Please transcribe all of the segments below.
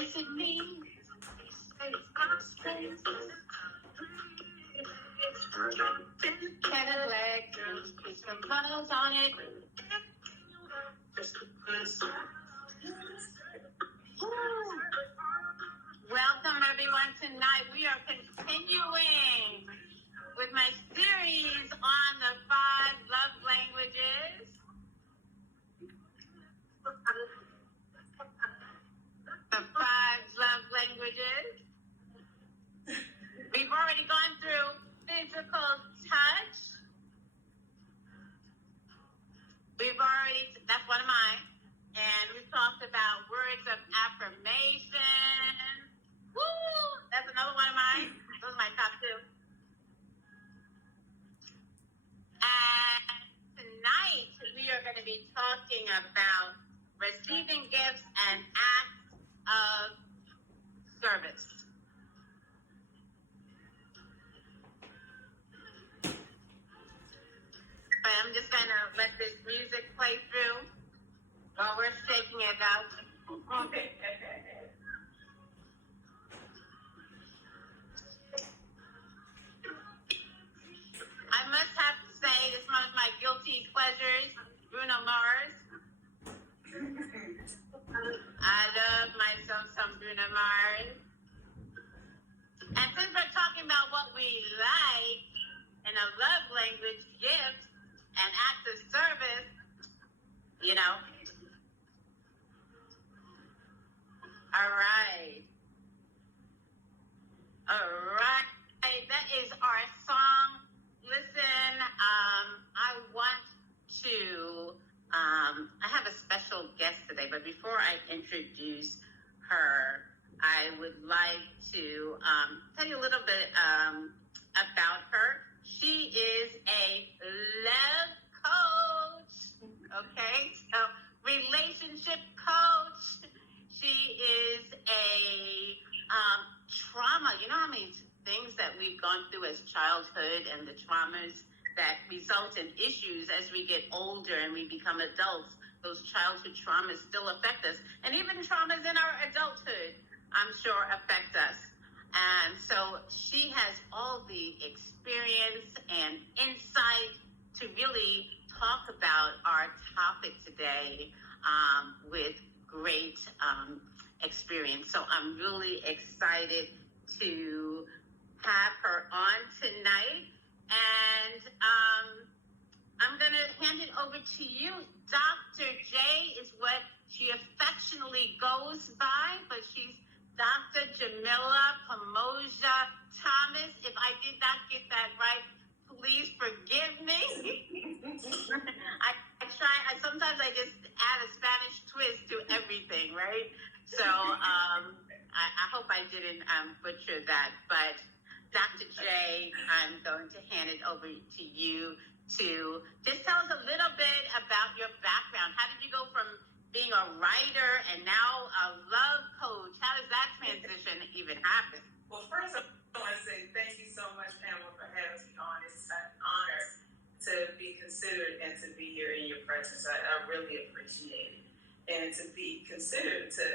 it me? Cadillac, put some colors on it. Welcome everyone. Tonight we are continuing with my series on the 5 love languages. The 5 love languages. We've already gone through physical touch. That's one of mine. And we've talked about words of affirmation. Woo! That's another one of mine. Those are my top 2. And tonight we are going to be talking about receiving gifts and acts of service. But I'm just going to let this music play through while we're shaking it out. I must have to say, it's one of my guilty pleasures, Bruno Mars. I love myself some Bruno Mars. And since we're talking about what we like in a love language, gift, and acts of service, you know. All right. That is our song. Listen, I want to, I have a special guest today, but before I introduce her, I would like to tell you a little bit about her. She is a love coach, okay? So, relationship coach. She is a trauma. You know how many things that we've gone through as childhood and the traumas that result in issues as we get older and we become adults. Those childhood traumas still affect us. And even traumas in our adulthood, I'm sure, affect us. And so she has all the experience and insight to really talk about our topic today with great experience. So I'm really excited to have her on tonight. And I'm going to hand it over to you. Dr. J is what she affectionately goes by, but she's Dr. Jamila Pamoja Thomas. If I did not get that right, please forgive me. Sometimes I just add a Spanish twist to everything, right? So I hope I didn't butcher that. But Dr. J, I'm going to hand it over to you to just tell us a little bit about your background. How did you go from being a writer and now a love coach? How does that transition even happen? Well, first I want to say thank you so much, Pamela, for having me on. It's an honor to be considered and to be here in your presence. I really appreciate it. And to be considered to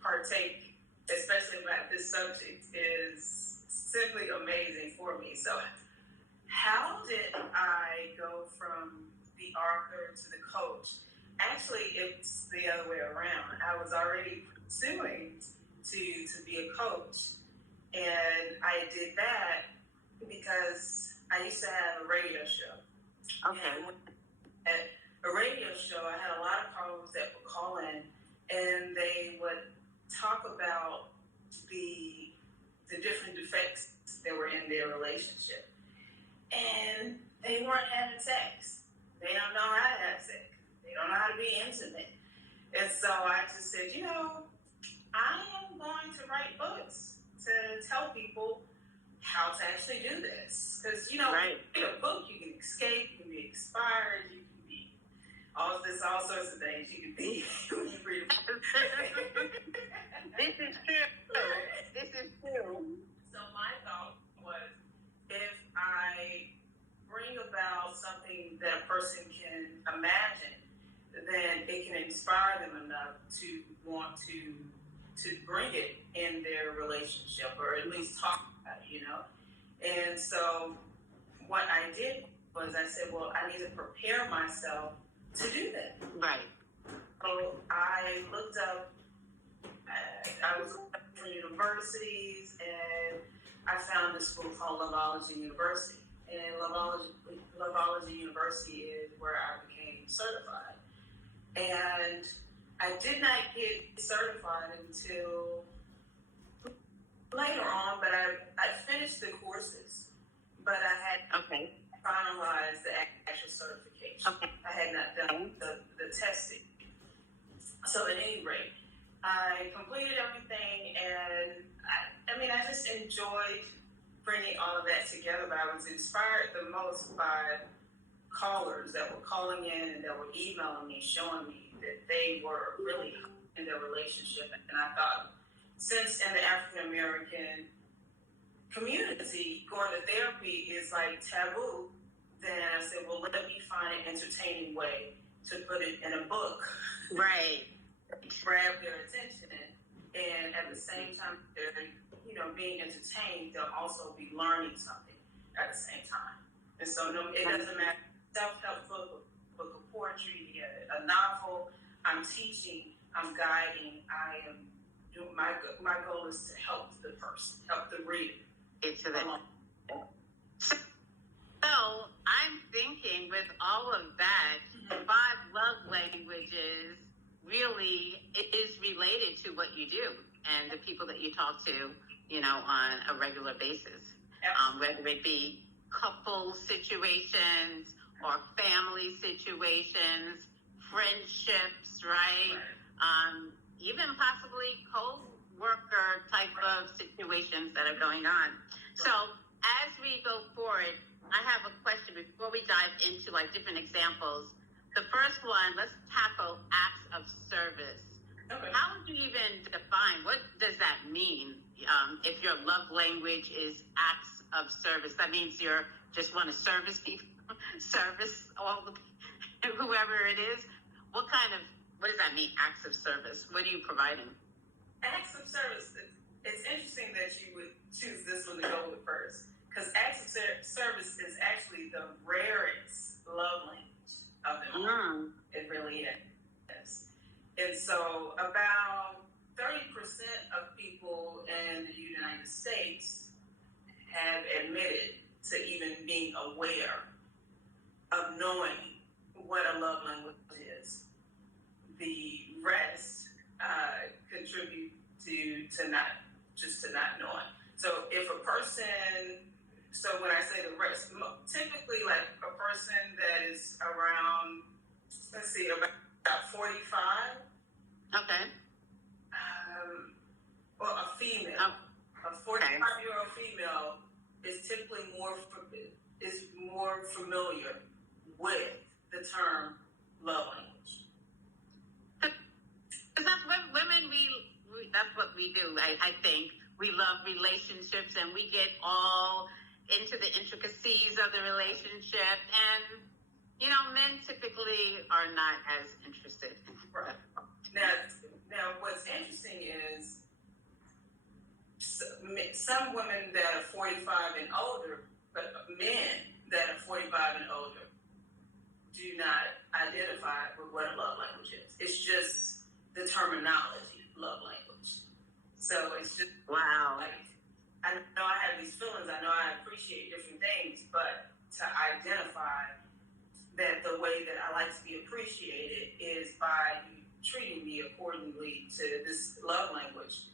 partake, especially about this subject, is simply amazing for me. So how did I go from the author to the coach? Actually, it's the other way around. I was already pursuing to be a coach. And I did that because I used to have a radio show. Okay. And at a radio show, I had a lot of callers that would call in, and they would talk about the different defects that were in their relationship. And they weren't having sex. They don't know how to have sex. They don't know how to be intimate. And so I just said, I am going to write books to tell people how to actually do this. Because, right. In a book, you can escape, you can be inspired, you can be all sorts of things you can be when you read a book. This is true. This is true. So my thought was, if I bring about something that a person can imagine, then it can inspire them enough to want to to bring it in their relationship, or at least talk about it, you know. And so what I did was I said, well, I need to prepare myself to do that. Right. So I looked up, I was looking for universities, and I found this school called Loveology University. And Loveology University is where I became certified. And I did not get certified until later on, but I finished the courses, but I had finalized the actual certification. Okay. I had not done the testing. So at any rate, I completed everything, and I just enjoyed bringing all of that together. But I was inspired the most by callers that were calling in and that were emailing me, showing me that they were really in their relationship. And I thought, since in the African American community, going to therapy is like taboo, then I said, well, let me find an entertaining way to put it in a book. Right. Grab their attention, and at the same time, they're being entertained, they'll also be learning something at the same time. And so it doesn't matter, self-help book of poetry, a novel, I'm teaching, I'm guiding, I am doing, my goal is to help the person, help the reader. So I'm thinking with all of that, 5 love languages really is related to what you do and the people that you talk to, on a regular basis, whether it be couple situations or family situations, friendships, right? Even possibly co-worker type of situations that are going on. So as we go forward, I have a question before we dive into like different examples. The first one, let's tackle acts of service. Okay. How would you even define, what does that mean? If your love language is acts of service, that means you just want to service people, service all the whoever it is. What does that mean, acts of service? What are you providing? Acts of service, it's interesting that you would choose this one to go with first, because acts of service is actually the rarest love language of them all. It really is. And so about 30% of people in the United States have admitted to even being aware of knowing what a love language is. The rest contribute to not knowing. So if a person, when I say the rest, typically like a person that is around, about 45. Okay. Well, a female, a 45-year-old female is typically more familiar with the term love language. Because that's what women, that's what we do. I think we love relationships, and we get all into the intricacies of the relationship, and men typically are not as interested. Right. Now, what's interesting is some women that are 45 and older, but men that are 45 and older, do not identify with what a love language is. It's just the terminology, love language. So it's just, wow. Like, I know I have these feelings, I know I appreciate different things, but to identify that the way that I like to be appreciated is by you treating me accordingly to this love language.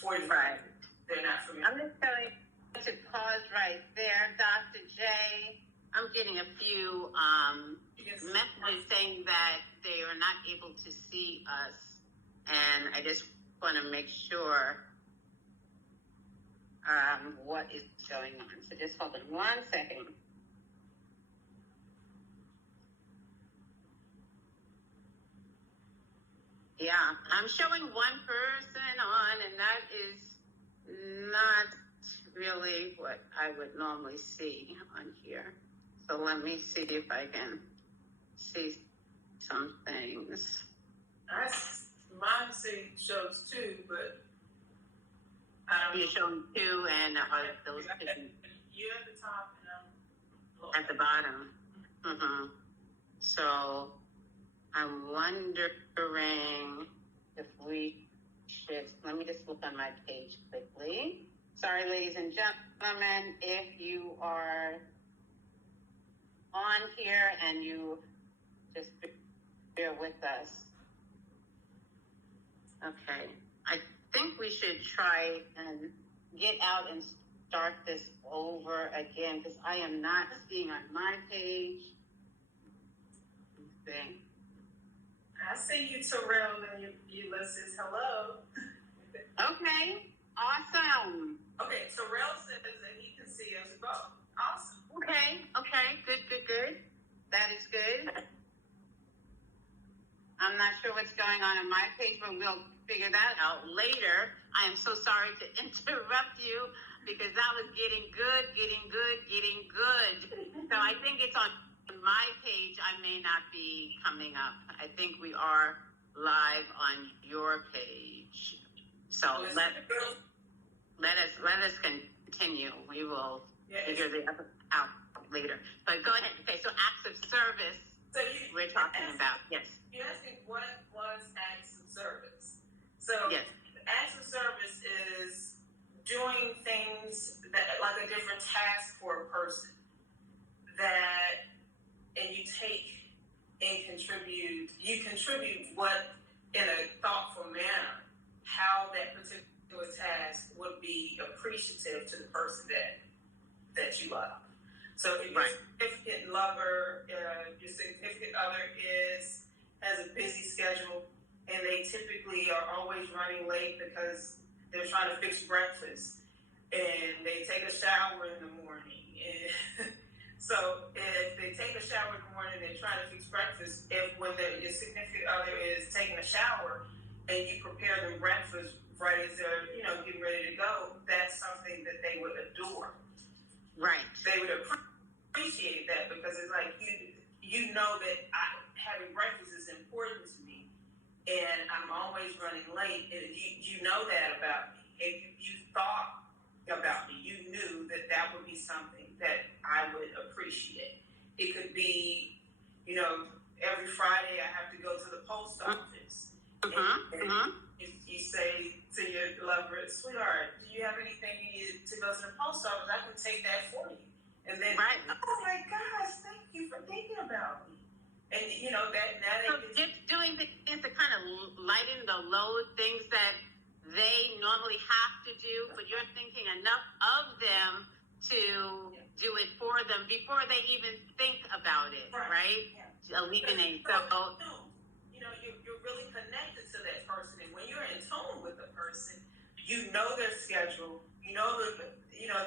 45, they're not familiar. I'm just telling you to pause right there, Dr. J. I'm getting a few messages saying that they are not able to see us, and I just want to make sure what is going on. So just hold on 1 second. Yeah, I'm showing one person on, and that is not really what I would normally see on here. So let me see if I can see some things. Mine shows 2, but You're showing two, and are those two you're at the top and I'm at the bottom? Mm-hmm. So I'm wondering if we should, let me just look on my page quickly. Sorry, ladies and gentlemen, if you are on here and you just bear with us. Okay, I think we should try and get out and start this over again because I am not seeing on my page. I see you, Terrell, and Ulysses. Hello. Okay, awesome. Okay, Terrell says that he can see us both. Awesome. Okay, good. That is good. I'm not sure what's going on my page, but we'll figure that out later. I am so sorry to interrupt you because that was getting good. So I think it's on my page. I may not be coming up. I think we are live on your page. So let us continue. We will figure the other out later. But go ahead. Okay, so acts of service we're talking about. Yes. You're asking what was acts of service. So yes. Acts of service is doing things that like a different task for a person that, and you take and contribute what in a thoughtful manner, how that particular task would be appreciative to the person that you love. So if your significant lover, your significant other has a busy schedule, and they typically are always running late because they're trying to fix breakfast, and they take a shower in the morning. And so if they take a shower in the morning, they're trying to fix breakfast. When your significant other is taking a shower, and you prepare them breakfast right as they're getting ready to go, that's something that they would adore. Right. They would appreciate that because it's like you know that having breakfast is important to me, and I'm always running late. And you know that about me. If you thought about me, you knew that would be something that I would appreciate. It could be, every Friday I have to go to the post office. And you say to your lover, sweetheart, do you have anything you need to go to the post office? I can take that for you. And then, oh my gosh, thank you for thinking about me. And so just doing things to kind of lighten the load, things that they normally have to do, but you're thinking enough of them to do it for them before they even think about it, right? Yeah. Alleviate. So, you're really connected to that person, and when you're in tune with the person, you know their schedule,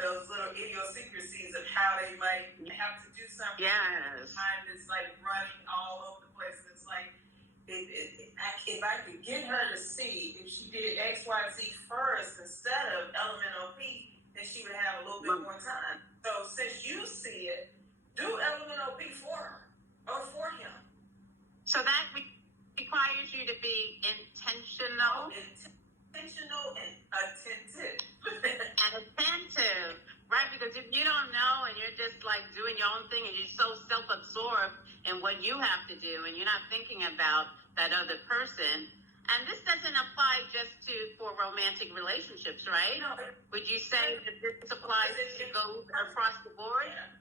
those little idiosyncrasies of how they might have to do something. Yes. Time is like running all over the place. It's like if I could get her to see if she did X, Y, Z first instead of elemental P, then she would have a little bit more time. So since you see it, do elemental P for her or for him. So that requires you to be intentional. Intentional and attentive. And attentive, right? Because if you don't know and you're just like doing your own thing and you're so self-absorbed in what you have to do and you're not thinking about that other person, and this doesn't apply just for romantic relationships, right? No, would you say that this applies to go across the board? Yeah.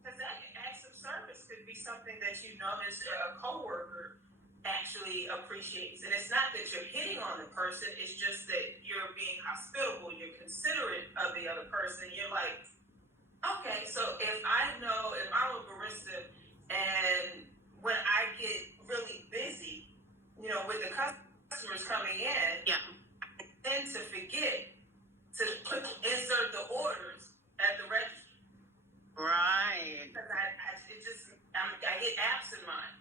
Because that acts of service could be something that you notice a coworker actually appreciates. And it's not that you're hitting on the person, it's just that you're being hospitable, you're considerate of the other person. You're like, okay, so if I'm a barista and when I get really busy, with the customers coming in, I tend to forget to insert the orders at the register. Right. Because I get absent-minded.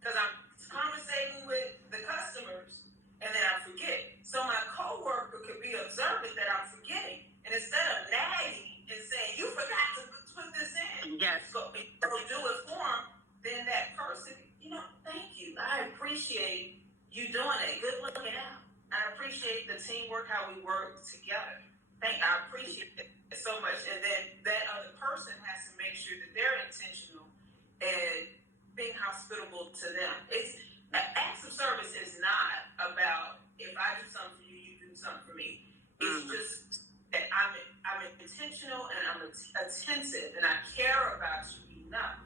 Because I'm conversating with the customers, and then I forget. So my coworker could be observant that I'm forgetting, and instead of nagging and saying, "You forgot to put this in," so do it for them. Then that person, thank you. I appreciate you doing it. Good looking out. I appreciate the teamwork, how how we work together. I appreciate it so much. And then that other person has to make sure that they're intentional and being hospitable to them. Acts of service is not about if I do something for you, you do something for me. It's just that I'm intentional and I'm attentive and I care about you enough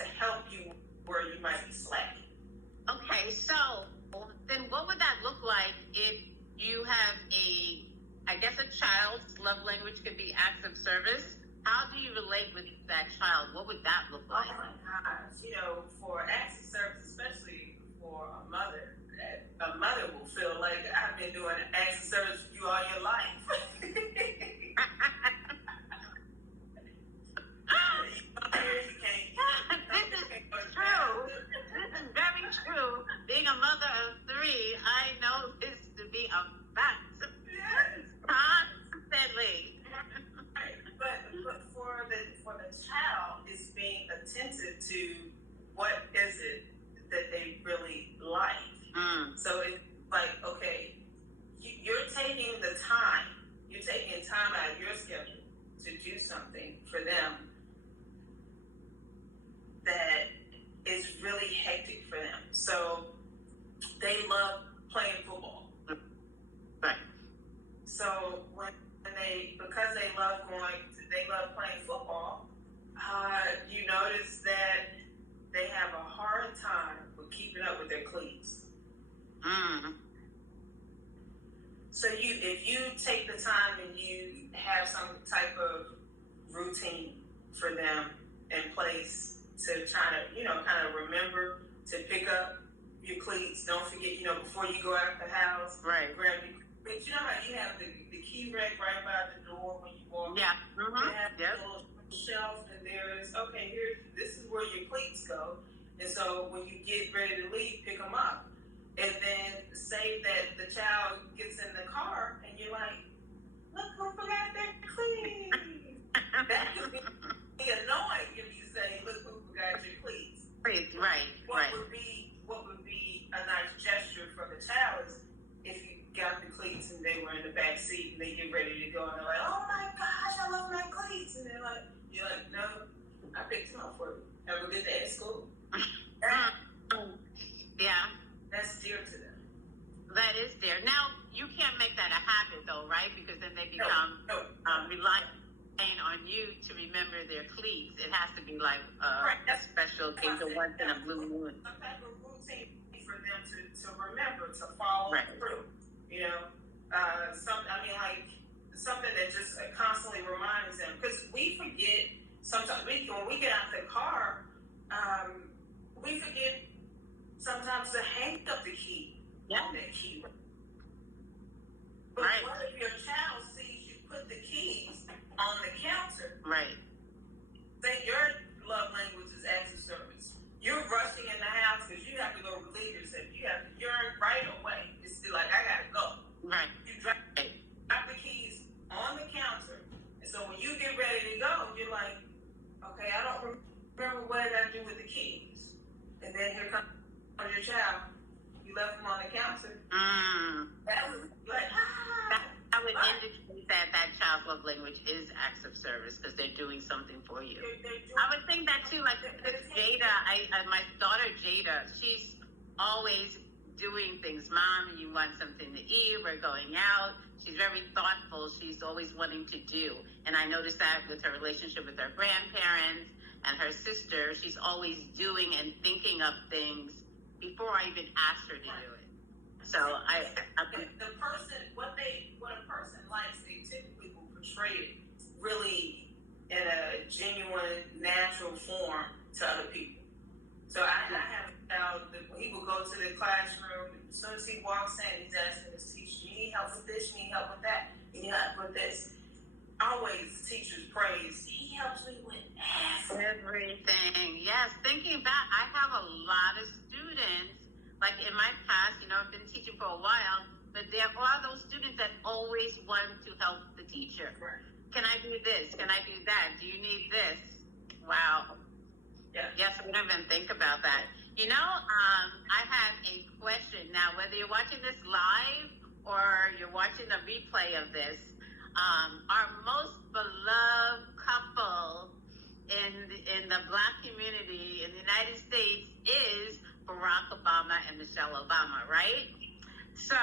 to help you where you might be slacking. Okay, so then what would that look like if you have I guess a child's love language could be acts of service? How do you relate with that child? What would that look like? Oh my gosh, for acts of service, especially for a mother will feel like I've been doing acts of service for you all your life. True. This is very true. Being a mother of 3, I know this to be a fact. Constantly. But for the child, it's being attentive to what is it that they really like. So it's like, okay, you're taking time out of your schedule to do something for them that is really hectic for them. So they love playing football. Right. So because they love playing football, you notice that they have a hard time with keeping up with their cleats. So if you take the time and you have some type of routine for them in place to try to, kind of remember to pick up your cleats. Don't forget, before you go out the house, right? Grab your. But you know how you have the key rack right by the door when you walk. Yeah. You have a little shelf, and this is where your cleats go. And so when you get ready to leave, pick them up. And then say that the child gets in the car, and you're like, look who forgot their cleats. That could be annoying if you say, look who forgot your cleats. Right. What would be a nice gesture for the child is if you got the cleats and they were in the back seat and they get ready to go and they're like, oh my gosh, I love my cleats. And you're like, no, I picked them up for you. Have a good day at school. Yeah. That's dear to them. That is dear. Now, you can't make that a habit though, right? Because then they become relying on you to remember their cleats. It has to be like a special thing to once in a blue moon. Some type of routine for them to remember, to follow through. Something that just constantly reminds them. Because we forget sometimes, when we get out the car, we forget sometimes to hang up the key on that key. But what if your child sees you put the keys on the counter? Right. Say your love language is acts of service. You're rushing in the house because you have to go relieve yourself. You have to yearn right away. It's still like, I gotta go. Right. You drop the keys on the counter. And so when you get ready to go, you're like, okay, I don't remember what did I do with the keys. And then here comes your child. You left them on the counter. That was like, that would indicate that child's love language is acts of service because they're doing something for you. I would think that too. Like Jada, my daughter Jada, she's always doing things. Mom, you want something to eat? We're going out. She's very thoughtful. She's always wanting to do. And I noticed that with her relationship with her grandparents and her sister. She's always doing and thinking of things before I even asked her to do it. So the person, what a person likes, they typically will portray it really in a genuine, natural form to other people. So I have a child that he will go to the classroom. As soon as he walks in, he's asking his teacher, you need help with this, you need help with that, you need help with this. Always teachers praise, he helps me with everything. Yes, thinking back, I have a lot of students, like in my past, I've been teaching for a while, but there are those students that always want to help the teacher. Right. Can I do this? Can I do that? Do you need this? Wow. Yeah. Yes, I didn't even think about that. I have a question. Now, whether you're watching this live or you're watching a replay of this, our most beloved couple in the Black community in the United States is Barack Obama and Michelle Obama, right? So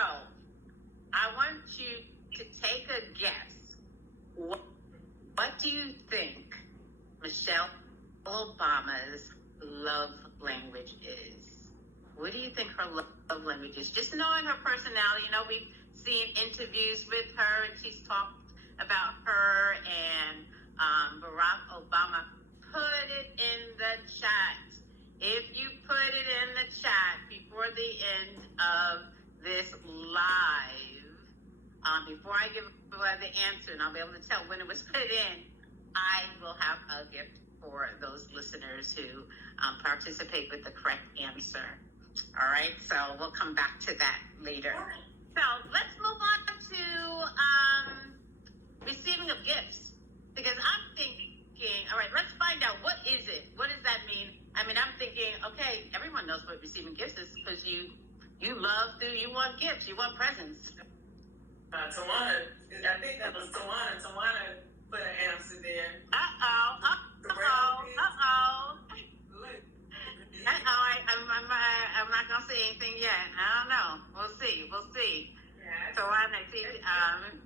I want you to take a guess. What do you think Michelle Obama's love language is? What do you think her love language is? Just knowing her personality, we've seen interviews with her, and she's talked about her and Barack Obama. Put it in the chat. If you put it in the chat before the end of this live, before I give away the answer, and I'll be able to tell when it was put in, I will have a gift for those listeners who participate with the correct answer. All right, so we'll come back to that later. So let's move on to receiving of gifts, because I'm thinking, all right, let's find out, what is it? What does that mean? I mean, I'm thinking, okay, everyone knows what receiving gifts is, because you want gifts, you want presents. Tawana, I think that was Tawana. Tawana put an answer there. Uh-oh. I'm not going to say anything yet. I don't know. We'll see. Yeah, Tawana,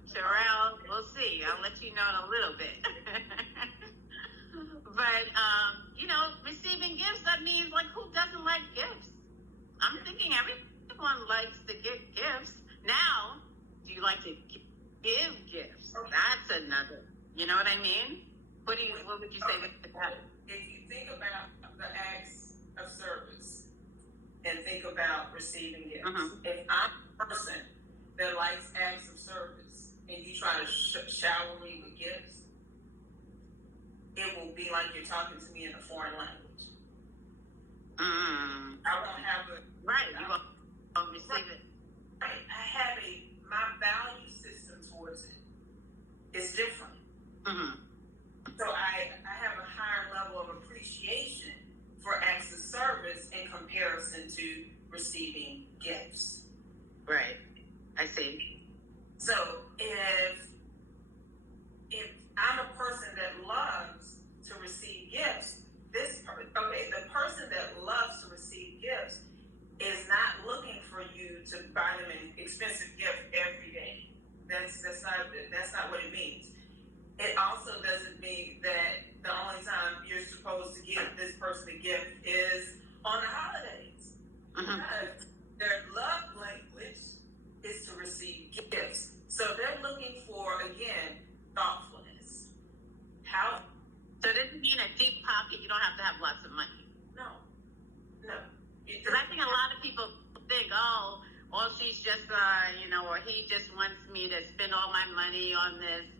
Sherelle, we'll see. I'll let you know in a little bit. But, receiving gifts, that means, who doesn't like gifts? I'm thinking everyone likes to get gifts. Now, do you like to give gifts? Okay. That's another. You know what I mean? What would you say with that? If you think about the acts of service and think about receiving gifts, if I'm a person that likes acts of service and you try to shower me with gifts, it will be like you're talking to me in a foreign language. I won't have a... Right, you won't receive it. Right, my value system towards it is different. So I have a higher level of appreciation for acts of service in comparison to receiving gifts. Right, I see. So if I'm a person that loves to receive gifts, the person that loves to receive gifts is not looking for you to buy them an expensive gift every day. That's not what it means. It also doesn't mean that the only time you're supposed to give this person a gift is on the holidays. Their love language is to receive gifts. So they're looking for, again, thoughtfulness. So it doesn't mean a deep pocket. You don't have to have lots of money. No. Because I think a lot of people think, oh, she's just, or he just wants me to spend all my money on this.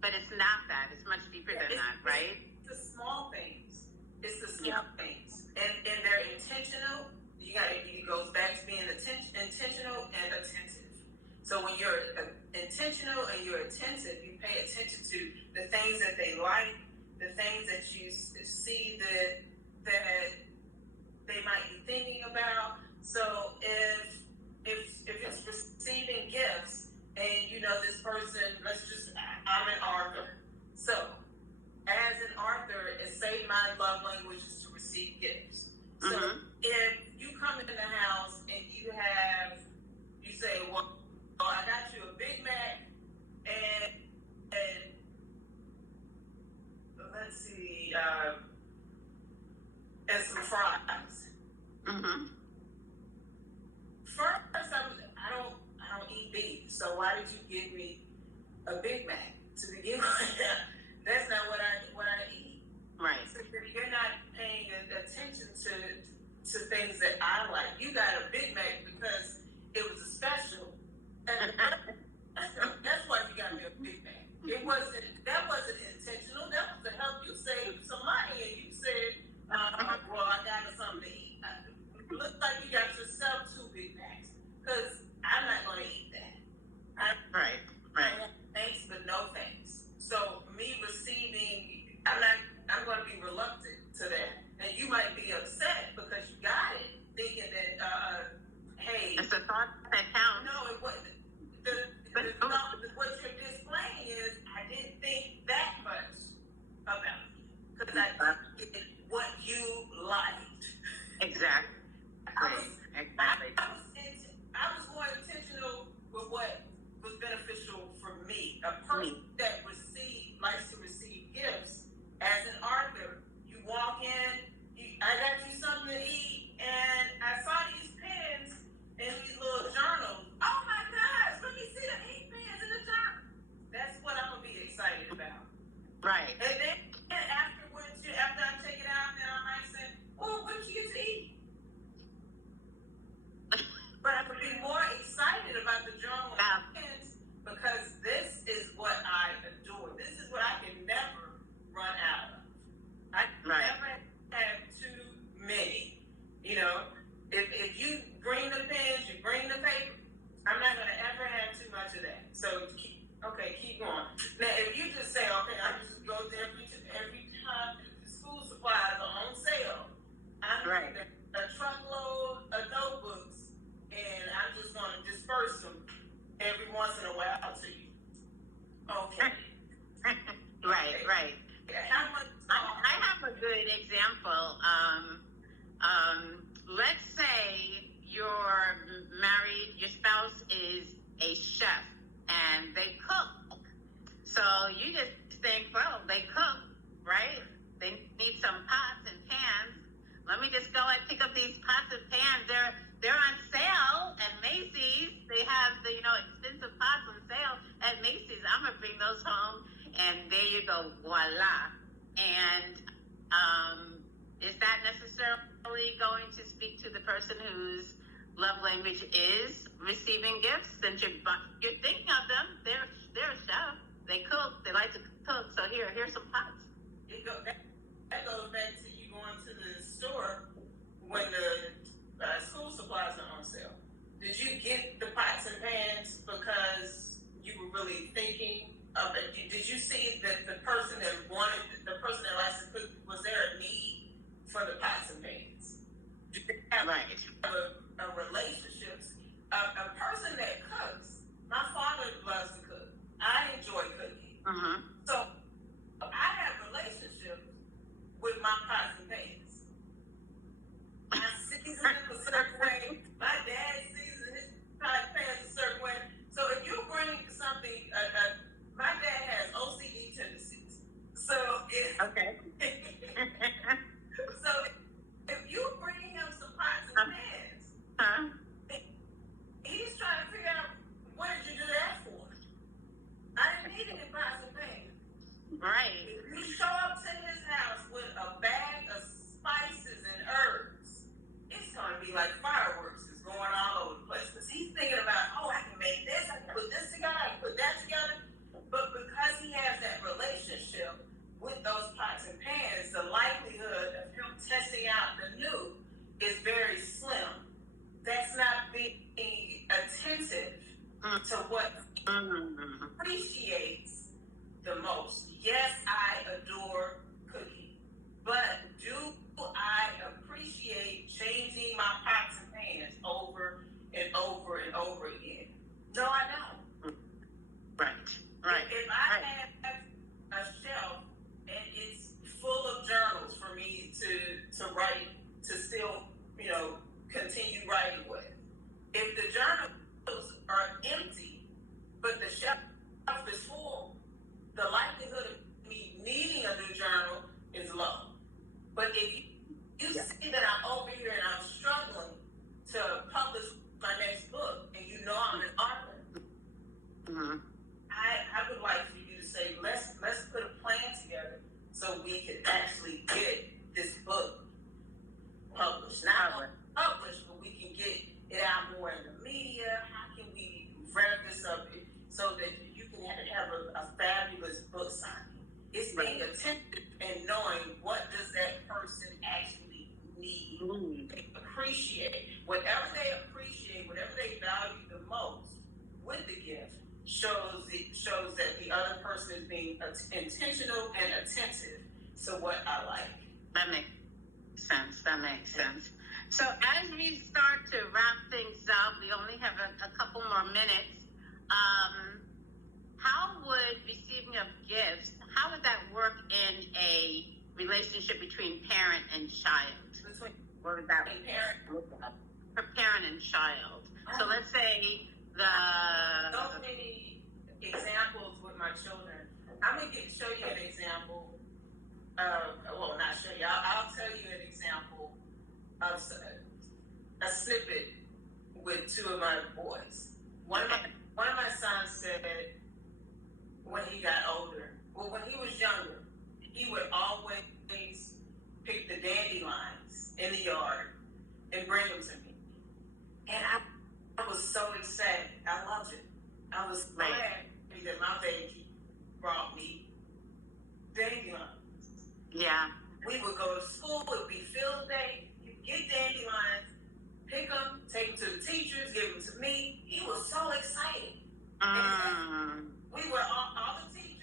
But it's not that. It's much deeper than that, right? It's the small things. Things. And they're intentional. It goes back to being intentional and attentive. So when you're intentional and you're attentive, you pay attention to the things that they like, the things that you see that they might be thinking about. So if it's receiving gifts, and this person, I'm an author. So, as an author, say my love language is to receive gifts. So, if you come in the house and you say, well, I got you a Big Mac and let's see, and some fries. First, I don't eat beef, so why did you give me a Big Mac to begin with? That's not what I eat. Right. So you're not paying attention to things that I like. You got a Big Mac because it was a special. And that's why you got me a Big Mac. That wasn't intentional. That was to help you save some money. And you said, well, I got something to eat. It looks like you got yourself 2 Big Macs, because I'm not going to eat that. Right. Thanks, but no thanks. So me receiving, I'm going to be reluctant to that. And you might be upset because you got it, thinking that, hey. It's a thought that counts. No, it wasn't. Now, if you just say, okay, I just go there every time the school supplies are on sale, I'm Right. getting a truckload of notebooks, and I'm just going to disperse them every once in a while to you. Okay. Right. How much? I have a good example. Let's say you're married, your spouse is a chef, and they cook. So you just think, well, they cook, right? They need some pots and pans. Let me just go and pick up these pots and pans. They're on sale at Macy's. They have the expensive pots on sale at Macy's. I'm gonna bring those home, and there you go, voila. And is that necessarily going to speak to the person whose love language is receiving gifts? Since you're thinking of them, they're a chef. They cook. They like to cook. So here's some pots. That goes back to you going to the store when the school supplies are on sale. Did you get the pots and pans because you were really thinking of it? Did you see that the person that likes to cook, was there a need for the pots and pans? Did they have a relationship? A person that cooks. My father loves to cook. I enjoy cooking. Uh-huh. So I have relationships with my pots and pans. I season them a certain way. My dad seasons his pot and pans a certain way. So if you bring something, my dad has OCD tendencies. So Okay. so if you bring him some pots and pans, he's trying to figure out, what did you do that for? I didn't need any pots and pans. Right. If you show up to his house with a bag of spices and herbs, it's going to be like fireworks. It's going all over the place. Because he's thinking about, I can make this, I can put this together, I can put that together. But because he has that relationship with those pots and pans, the likelihood of him testing out the new is very slim. That's not being attentive to what he appreciates the most. Yes, I adore cooking, but do I appreciate changing my pots and pans over and over and over again? No, I don't. Right. If I have a shelf and it's full of journals for me to write, to still, continue writing with. If the journals are empty, but the shelf is full, the likelihood of me needing a new journal is low. But if you see that I'm over here and I'm struggling to publish my next book, and I'm an author, I would like for you to say, let's put a plan together so we can actually get this book published. Not only published, but we can get it out more in the media. How can we rev this up so that you can have a fabulous book signing? It's being attentive and knowing what does that person actually need. They appreciate. Whatever they appreciate, whatever they value the most with the gift, shows that the other person is being intentional and attentive to what I like. That makes sense. So as we start to wrap things up, we only have a couple more minutes. How would receiving of gifts, how would that work in a relationship between parent and child? What would that be? For parent and child. So let's say so many examples with my children. I'm going to show you an example. Not show you. I'll tell you an example of a snippet with two of my boys. One of my sons said when he got older, when he was younger, he would always pick the dandelions in the yard and bring them to me. And I was so excited. I loved it. I was glad that my baby brought me dandelions. Yeah. We would go to school. It would be field day. You get dandelions, pick them, take them to the teachers, give them to me. He was so excited. And we were all the teachers.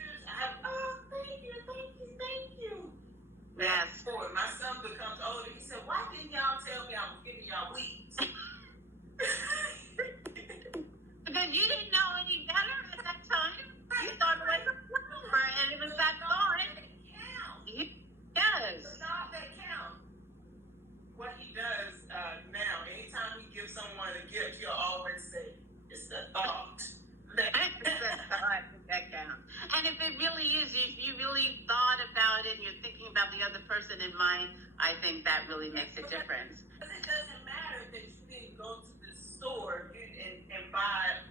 other person in mind, I think that really makes a difference. Because it doesn't matter that you didn't go to the store and buy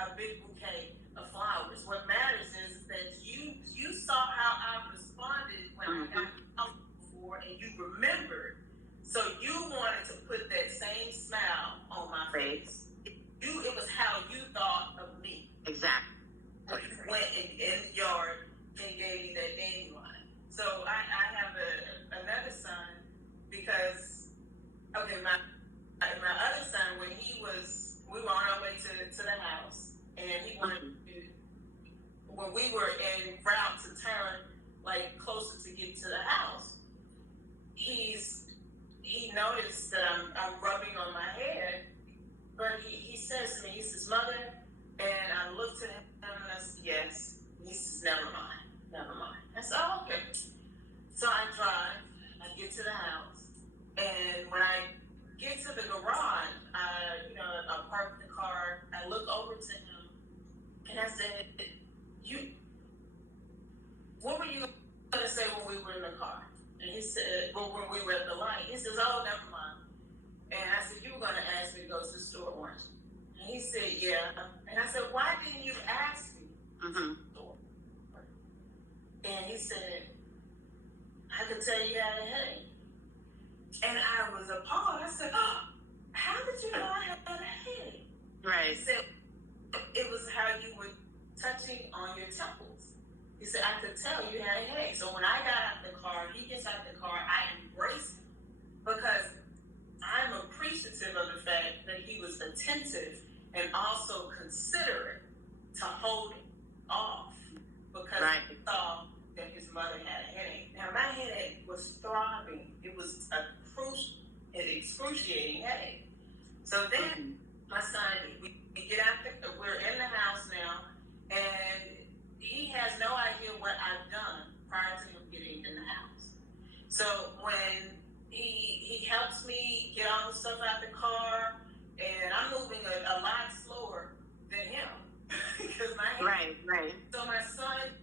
a big bouquet of flowers. What matters is that you saw how I responded when I got out before, and you remembered. So you wanted to put that same smile on my face. It was how you thought of me. Exactly. So you went in the yard and gave me that dandelion. So I have another son because, okay, my other son, when we were on our way to the house, and he wanted to, when we were en route to turn, like, closer to get to the house, he noticed that I'm rubbing on my head, but he says to me, he says, "Mother," and I looked at him and I said, "Yes." He says, "Never mind." I said, "Oh, okay." So I drive, I get to the house, and when I get to the garage, I park the car, I look over to him, and I said, what were you going to say when we were in the car? And he said, well, when we were at the light, he says, "Oh, never mind." And I said, "You were going to ask me to go to the store, weren't you?" And he said, "Yeah." And I said, "Why didn't you ask me to the store?" And he said, "I could tell you had a headache." And I was appalled. I said, "Oh, how did you know I had a headache?" Right. He said, "It was how you were touching on your temples." He said, "I could tell you had a headache." So when I got out the car, he gets out the car, I embraced him because I'm appreciative of the fact that he was attentive and also considerate to hold it off because he saw that his mother had a headache. Now, my headache was throbbing. It was an excruciating headache. So then my son, we get out, we're in the house now, and he has no idea what I've done prior to him getting in the house. So when he helps me get all the stuff out the car, and I'm moving a lot slower than him because my head. Right. So my son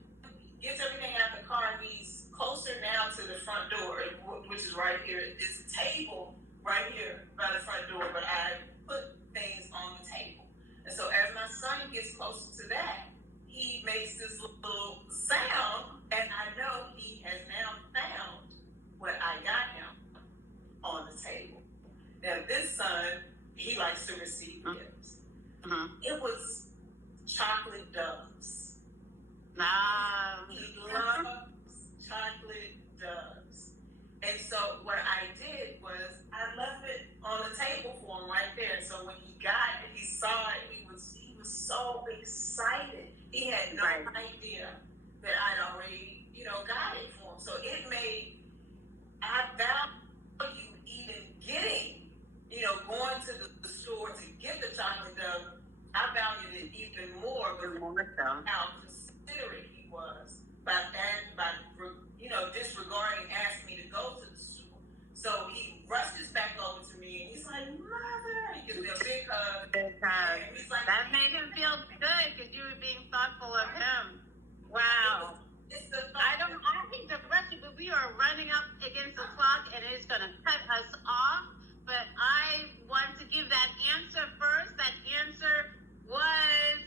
gets everything out the car. He's closer now to the front door, which is right here. It's a table right here by the front door, but I put things on the table. And so as my son gets closer to that, he makes this little sound, and I know he has now found what I got him on the table. Now, this son, he likes to receive gifts. It was chocolate doves. He loves chocolate doves. And so what I did was I left it on the table for him right there. So when he got it, he saw it, he was so excited. He had no idea that I'd already, got it for him. So it made, I value even getting, going to the store to get the chocolate dove. I valued it even more because how considerate he was by disregarding asking me to go to the store. So he rushes back over to me and he's like, "Mother," he gives me a big hug. And he's like, that made him feel good because you were being thoughtful of him. Wow. I think the rest of it, we are running up against the clock and it's going to cut us off. But I want to give that answer first. That answer was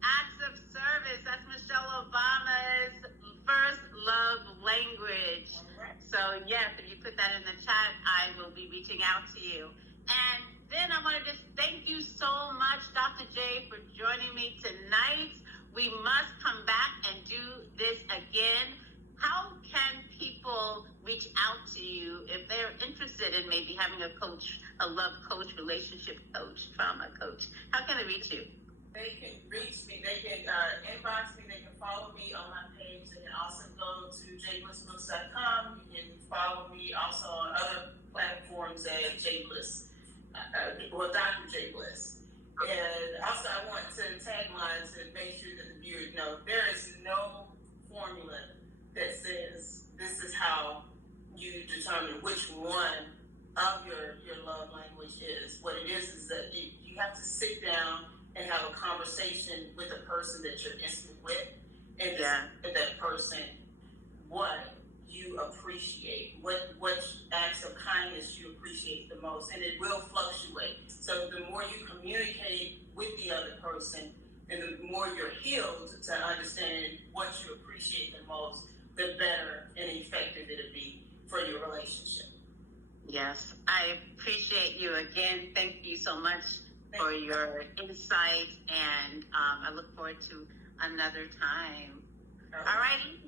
acts of service. That's Michelle Obama's first love language. So yes, if you put that in the chat, I will be reaching out to you. And then I want to just thank you so much, Dr. J, for joining me tonight. We must come back and do this again. How can people reach out to you if they're interested in maybe having a coach, a love coach, relationship coach, trauma coach? How can they reach you? They can reach me. They can inbox me. They can follow me on my page. They can also go to jblissbooks.com. You can follow me also on other platforms at jbliss, Dr. J Bliss. And also I want to tagline to make sure that the viewers know there is no formula that says this is how you determine which one of your love language is. What it is that you have to sit down and have a conversation with the person that you're intimate with and with that person what you appreciate, what acts of kindness you appreciate the most, and it will fluctuate. So the more you communicate with the other person, and the more you're healed to understand what you appreciate the most, the better and effective it'll be for your relationship. Yes, I appreciate you again. Thank you so much for your insight, and I look forward to another time. All righty.